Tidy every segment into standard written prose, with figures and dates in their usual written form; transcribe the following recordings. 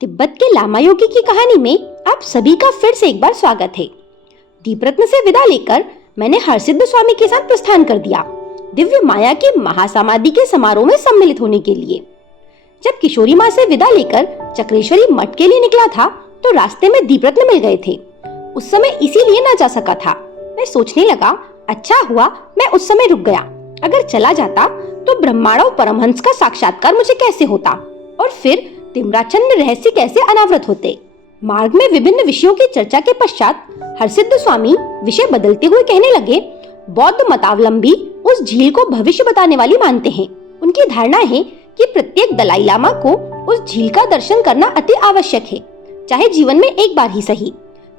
तिब्बत के लामा योगी की कहानी में आप सभी का फिर से एक बार स्वागत है। दीपरत्न से विदा लेकर मैंने हरसिद्ध स्वामी के साथ प्रस्थान कर दिया, दिव्य माया की महासमाधि के समारोह में सम्मिलित होने के लिए। जब किशोरी माँ से विदा लेकर चक्रेश्वरी मठ के लिए निकला था तो रास्ते में दीपरत्न मिल गए थे। उस समय इसीलिए ना जा सका था। मैं सोचने लगा, अच्छा हुआ मैं उस समय रुक गया। अगर चला जाता तो ब्रह्मांड परमहंस का साक्षात्कार मुझे कैसे होता और फिर तिम्राचंद रहस्य कैसे अनावृत होते। मार्ग में विभिन्न विषयों की चर्चा के पश्चात हरसिद्ध स्वामी विषय बदलते हुए कहने लगे, बौद्ध मतावलंबी उस झील को भविष्य बताने वाली मानते हैं। उनकी धारणा है कि प्रत्येक दलाई लामा को उस झील का दर्शन करना अति आवश्यक है, चाहे जीवन में एक बार ही सही,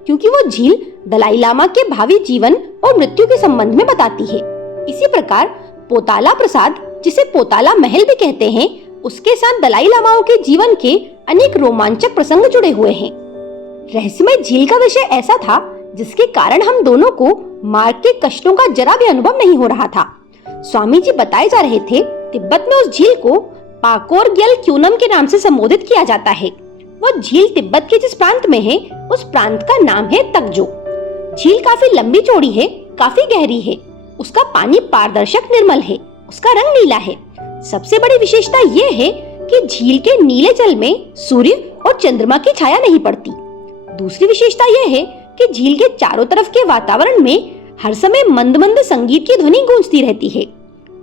क्योंकि वो झील दलाई लामा के भावी जीवन और मृत्यु के संबंध में बताती है। इसी प्रकार पोताला प्रसाद, जिसे पोताला महल भी कहते हैं, उसके साथ दलाई लामाओं के जीवन के अनेक रोमांचक प्रसंग जुड़े हुए हैं। रहस्यमय झील का विषय ऐसा था जिसके कारण हम दोनों को मार्ग के कष्टों का जरा भी अनुभव नहीं हो रहा था। स्वामी जी बताए जा रहे थे, तिब्बत में उस झील को पाकोर ग्यल क्यूनम के नाम से संबोधित किया जाता है। वह झील तिब्बत के जिस प्रांत में है उस प्रांत का नाम है तकजो। झील काफी लंबी चौड़ी है, काफी गहरी है। उसका पानी पारदर्शक निर्मल है, उसका रंग नीला है। सबसे बड़ी विशेषता ये है कि झील के नीले जल में सूर्य और चंद्रमा की छाया नहीं पड़ती। दूसरी विशेषता यह है कि झील के चारों तरफ के वातावरण में हर समय मंद मंद संगीत की ध्वनि गूंजती रहती है।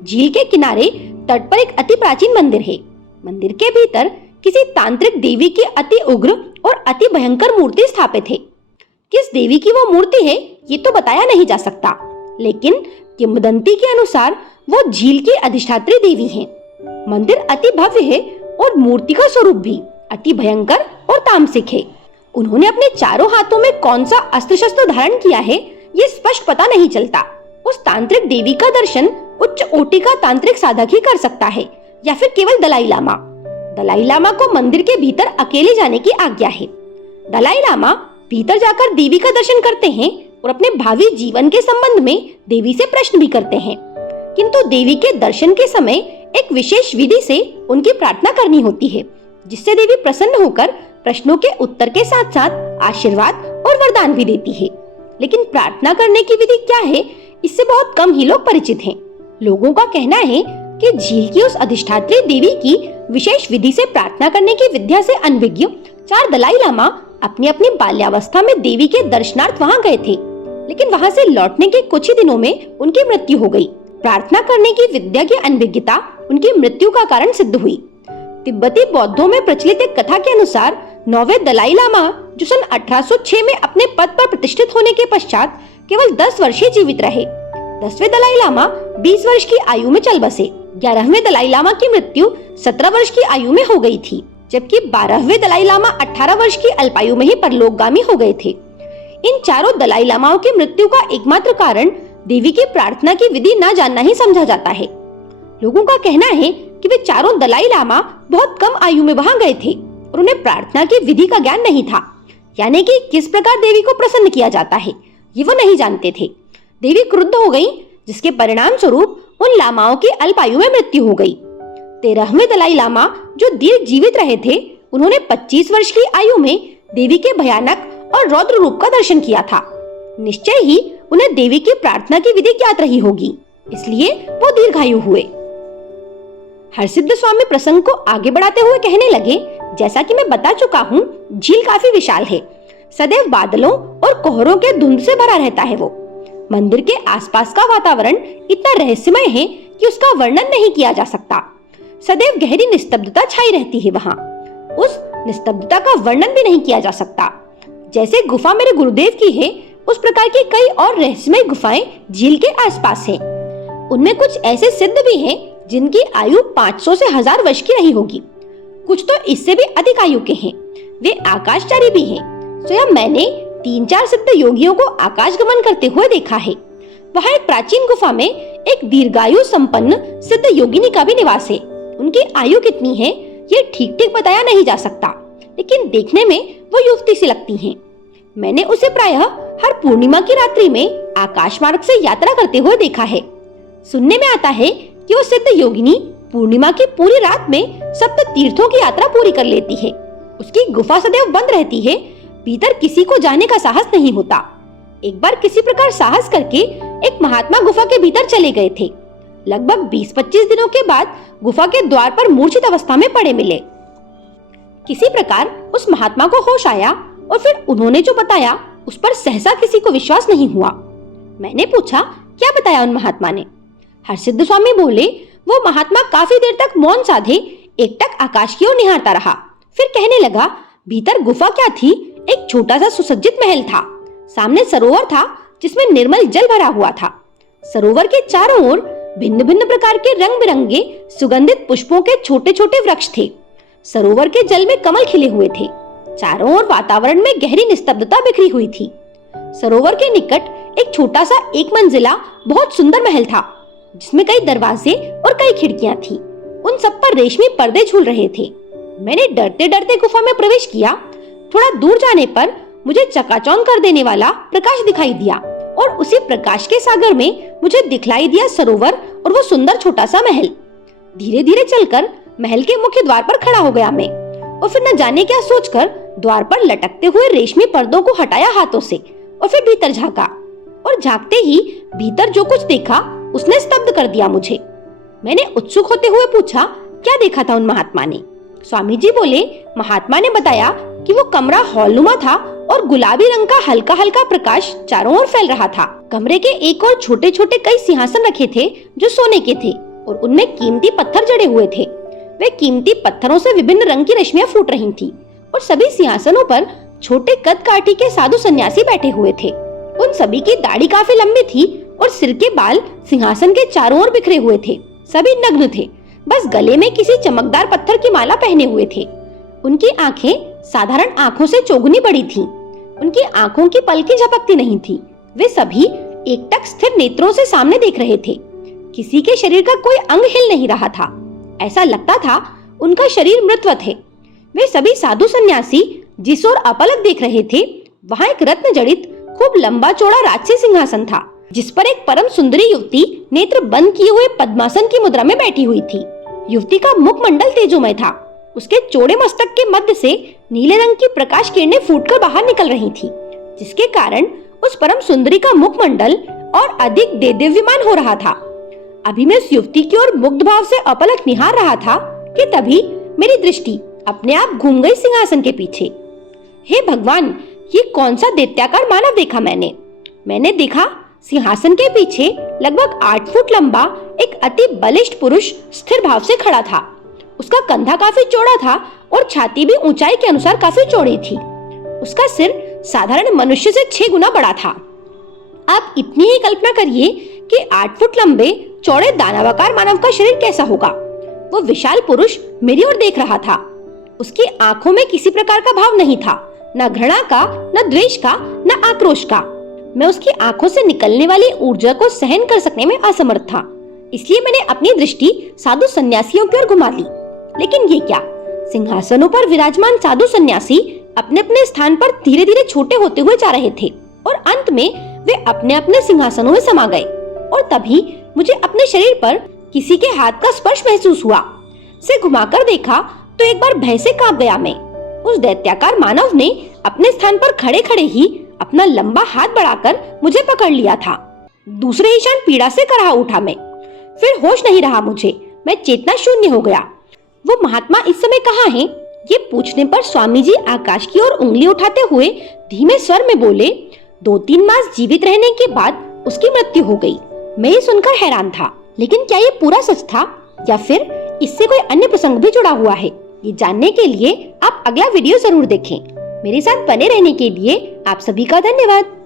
झील के किनारे तट पर एक अति प्राचीन मंदिर है। मंदिर के भीतर किसी तांत्रिक देवी की अति उग्र और अति भयंकर मूर्ति स्थापित है। किस देवी की वो मूर्ति है ये तो बताया नहीं जा सकता, लेकिन किंवदंती के अनुसार वो झील की अधिष्ठात्री देवी हैं। मंदिर अति भव्य है और मूर्ति का स्वरूप भी अति भयंकर और तामसिक है। उन्होंने अपने चारों हाथों में कौन सा अस्त्र शस्त्र धारण किया है ये स्पष्ट पता नहीं चलता। उस तांत्रिक देवी का दर्शन उच्च कोटि का तांत्रिक साधक ही कर सकता है या फिर केवल दलाई लामा। दलाई लामा को मंदिर के भीतर अकेले जाने की आज्ञा है। दलाई लामा भीतर जाकर देवी का दर्शन करते हैं और अपने भावी जीवन के संबंध में देवी से प्रश्न भी करते हैं, किंतु देवी के दर्शन के समय एक विशेष विधि से उनकी प्रार्थना करनी होती है, जिससे देवी प्रसन्न होकर प्रश्नों के उत्तर के साथ साथ आशीर्वाद और वरदान भी देती है। लेकिन प्रार्थना करने की विधि क्या है इससे बहुत कम ही लोग परिचित हैं। लोगों का कहना है कि झील की उस अधिष्ठात्री देवी की विशेष विधि से प्रार्थना करने की विद्या से अनभिज्ञ 4 दलाई लामा अपनी अपनी बाल्यावस्था में देवी के दर्शनार्थ वहां गए थे, लेकिन वहां से लौटने के कुछ ही दिनों में उनकी मृत्यु हो गई। प्रार्थना करने की विद्या की अनभिज्ञता उनकी मृत्यु का कारण सिद्ध हुई। तिब्बती बौद्धों में प्रचलित एक कथा के अनुसार 9वें दलाई लामा, जो सन 1806 में अपने पद पर प्रतिष्ठित होने के पश्चात केवल 10 वर्ष ही जीवित रहे। 10वें दलाई लामा 20 वर्ष की आयु में चल बसे। 11वें दलाई लामा की मृत्यु 17 वर्ष की आयु में हो गई थी, जबकि 12वें दलाई लामा 18 वर्ष की अल्पायु में ही परलोकगामी हो गए थे। इन चारों दलाई लामाओं की मृत्यु का एकमात्र कारण देवी की प्रार्थना की विधि न जानना ही समझा जाता है। लोगों का कहना है कि वे चारों दलाई लामा बहुत कम आयु में वहां गए थे और उन्हें प्रार्थना की विधि का ज्ञान नहीं था, यानी कि किस प्रकार देवी को प्रसन्न किया जाता है ये वो नहीं जानते थे। देवी क्रुद्ध हो गई, जिसके परिणाम स्वरूप उन लामाओं की अल्पायु में मृत्यु हो गई। 13वें दलाई लामा, जो दीर्घ जीवित रहे थे, उन्होंने 25 वर्ष की आयु में देवी के भयानक और रौद्र रूप का दर्शन किया था। निश्चय ही उन्हें देवी की प्रार्थना की विधि ज्ञात रही होगी, इसलिए वो दीर्घायु हुए। हरसिद्ध स्वामी प्रसंग को आगे बढ़ाते हुए कहने लगे, जैसा कि मैं बता चुका हूँ, झील काफी विशाल है। सदैव बादलों और कोहरों के धुंध से भरा रहता है। वो मंदिर के आसपास का वातावरण इतना रहस्यमय है कि उसका वर्णन नहीं किया जा सकता। सदैव गहरी निस्तब्धता छाई रहती है वहाँ। उस निस्तब्धता का वर्णन भी नहीं किया जा सकता। जैसे गुफा मेरे गुरुदेव की है, उस प्रकार की कई और रहस्यमय गुफाएं झील के आसपास हैं। उनमें कुछ ऐसे सिद्ध भी हैं जिनकी आयु 500 से 1000 वर्ष की रही होगी। कुछ तो इससे भी अधिक आयु के हैं। वे आकाशचारी भी हैं। स्वयं मैंने 3-4 सिद्ध योगियों को आकाश गमन करते हुए देखा है। वहाँ एक प्राचीन गुफा में एक दीर्घायु संपन्न सिद्ध योगिनी का भी निवास है। उनकी आयु कितनी है ये ठीक ठीक बताया नहीं जा सकता, लेकिन देखने में वो युवती सी लगती हैं। मैंने उसे प्रायः हर पूर्णिमा की रात्रि में आकाश मार्ग से यात्रा करते हुए देखा है। सुनने में आता है कि वो सिद्ध योगिनी पूर्णिमा की पूरी रात में सप्त तीर्थों की यात्रा पूरी कर लेती है। उसकी गुफा सदैव बंद रहती है, भीतर किसी को जाने का साहस नहीं होता। एक बार किसी प्रकार साहस करके एक महात्मा गुफा के भीतर चले गए थे। लगभग 20-25 दिनों के बाद गुफा के द्वार पर मूर्छित अवस्था में पड़े मिले। किसी प्रकार उस महात्मा को होश आया और फिर उन्होंने जो बताया उस पर सहसा किसी को विश्वास नहीं हुआ। मैंने पूछा, क्या बताया उन महात्मा ने? हरसिद्ध स्वामी बोले, वो महात्मा काफी देर तक मौन साधे एकटक आकाश की ओर निहारता रहा। फिर कहने लगा, भीतर गुफा क्या थी? एक छोटा सा सुसज्जित महल था। सामने सरोवर था जिसमें निर्मल जल भरा हुआ था। सरोवर के चारों ओर भिन्न भिन्न प्रकार के रंग बिरंगे सुगंधित पुष्पों के छोटे छोटे वृक्ष थे। सरोवर के जल में कमल खिले हुए थे। चारों ओर वातावरण में गहरी निस्तब्धता बिखरी हुई थी। सरोवर के निकट एक छोटा सा एक मंजिला बहुत सुंदर महल था, जिसमें कई दरवाजे और कई खिड़कियां थी। उन सब पर रेशमी पर्दे झूल रहे थे। मैंने डरते डरते गुफा में प्रवेश किया। थोड़ा दूर जाने पर मुझे चकाचौंध कर देने वाला प्रकाश दिखाई दिया और उसी प्रकाश के सागर में मुझे दिखलाई दिया सरोवर और वो सुंदर छोटा सा महल। धीरे धीरे चलकर महल के मुख्य द्वार पर खड़ा हो गया मैं, और फिर न जाने क्या सोचकर द्वार पर लटकते हुए रेशमी पर्दों को हटाया हाथों से और फिर भीतर झांका। और झांकते ही भीतर जो कुछ देखा उसने स्तब्ध कर दिया मुझे। मैंने उत्सुक होते हुए पूछा, क्या देखा था उन महात्मा ने? स्वामी जी बोले, महात्मा ने बताया कि वो कमरा हॉलनुमा था और गुलाबी रंग का हल्का हल्का प्रकाश चारों ओर फैल रहा था। कमरे के एक और छोटे छोटे कई सिंहासन रखे थे जो सोने के थे और उनमें कीमती पत्थर जड़े हुए थे। वे कीमती पत्थरों से विभिन्न रंग की रश्मियां फूट रही थी और सभी सिंहासनों पर छोटे कद काठी के साधु सन्यासी बैठे हुए थे। उन सभी की दाढ़ी काफी लंबी थी और सिर के बाल सिंहासन के चारों ओर बिखरे हुए थे। सभी नग्न थे, बस गले में किसी चमकदार पत्थर की माला पहने हुए थे। उनकी आंखें साधारण आंखों से चौगुनी बड़ी थीं। उनकी आंखों की पलकें झपकती नहीं थी। वे सभी एकटक स्थिर नेत्रों से सामने देख रहे थे। किसी के शरीर का कोई अंग हिल नहीं रहा था। ऐसा लगता था उनका शरीर मृतवत है। वे सभी साधु सन्यासी जिस ओर अपलक देख रहे थे, वहाँ एक रत्न जड़ित खूब लंबा चौड़ा राजसी सिंहासन था, जिस पर एक परम सुंदरी युवती नेत्र बंद किए हुए पद्मासन की मुद्रा में बैठी हुई थी। युवती का मुखमंडल तेजोमय था। उसके चौड़े मस्तक के मध्य से नीले रंग की प्रकाश किरणें फूटकर बाहर निकल रही थी, जिसके कारण उस परम सुंदरी का मुखमंडल और अधिक देदीप्यमान हो रहा था। अभी मैं उस युवती की ओर मुग्ध भाव से अपलक निहार रहा था कि तभी मेरी दृष्टि अपने आप घूम गई सिंहासन के पीछे। हे भगवान, ये कौन सा दैत्याकार मानव देखा मैंने देखा सिंहासन के पीछे लगभग 8 फुट लंबा एक अति बलिष्ठ पुरुष स्थिर भाव से खड़ा था। उसका कंधा काफी चौड़ा था और छाती भी ऊंचाई के अनुसार काफी चौड़ी थी। उसका सिर साधारण मनुष्य से 6 गुना बड़ा था। आप इतनी ही कल्पना करिए कि 8 फुट लंबे चौड़े दानवाकार मानव का शरीर कैसा होगा। वो विशाल पुरुष मेरी ओर देख रहा था। उसकी आंखों में किसी प्रकार का भाव नहीं था, न घृणा का, न द्वेष का, न आक्रोश का। मैं उसकी आंखों से निकलने वाली ऊर्जा को सहन कर सकने में असमर्थ था। इसलिए मैंने अपनी दृष्टि साधु सन्यासियों की ओर घुमा ली। लेकिन ये क्या, सिंहासनों पर विराजमान साधु सन्यासी अपने अपने स्थान पर धीरे धीरे छोटे होते हुए जा रहे थे और अंत में वे अपने अपने सिंहासनों में समा गए। और तभी मुझे अपने शरीर पर किसी के हाथ का स्पर्श महसूस हुआ। से घुमाकर देखा तो एक बार भय से कांप गया मैं। उस दैत्याकार मानव ने अपने स्थान पर खड़े खड़े ही अपना लंबा हाथ बढ़ाकर मुझे पकड़ लिया था। दूसरे ही क्षण पीड़ा से कराह उठा मैं। फिर होश नहीं रहा मुझे, मैं चेतना शून्य हो गया। वो महात्मा इस समय कहाँ हैं? ये पूछने पर स्वामी जी आकाश की ओर उंगली उठाते हुए धीमे स्वर में बोले, 2-3 मास जीवित रहने के बाद उसकी मृत्यु हो गई। मैं ये सुनकर हैरान था, लेकिन क्या ये पूरा सच था या फिर इससे कोई अन्य प्रसंग भी जुड़ा हुआ है? ये जानने के लिए आप अगला वीडियो जरूर देखें। मेरे साथ बने रहने के लिए आप सभी का धन्यवाद।